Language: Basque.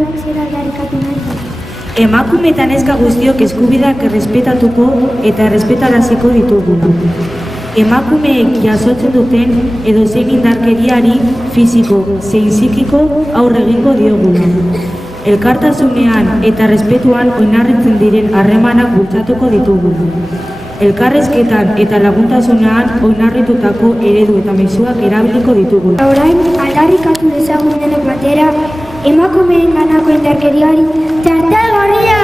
zuek zera aldarrikatu nahi. Emakume eta neska guztiok eskubideak errespetatuko eta errespetaraziko ditugula. Emakumeek jasotzen duten edozein indarkeriari fisiko zein psikiko aurre egingo diogula. Elkartasunean eta errespetuan oinarritzen diren harremanak bultzatuko ditugu. Elkarrezketan eta laguntasunean oinarritutako eredu eta mezuak erabiliko ditugu. Orain, aldarrikatu dezagun denek batera, emakumeen ganako indarkeriari txartel gorria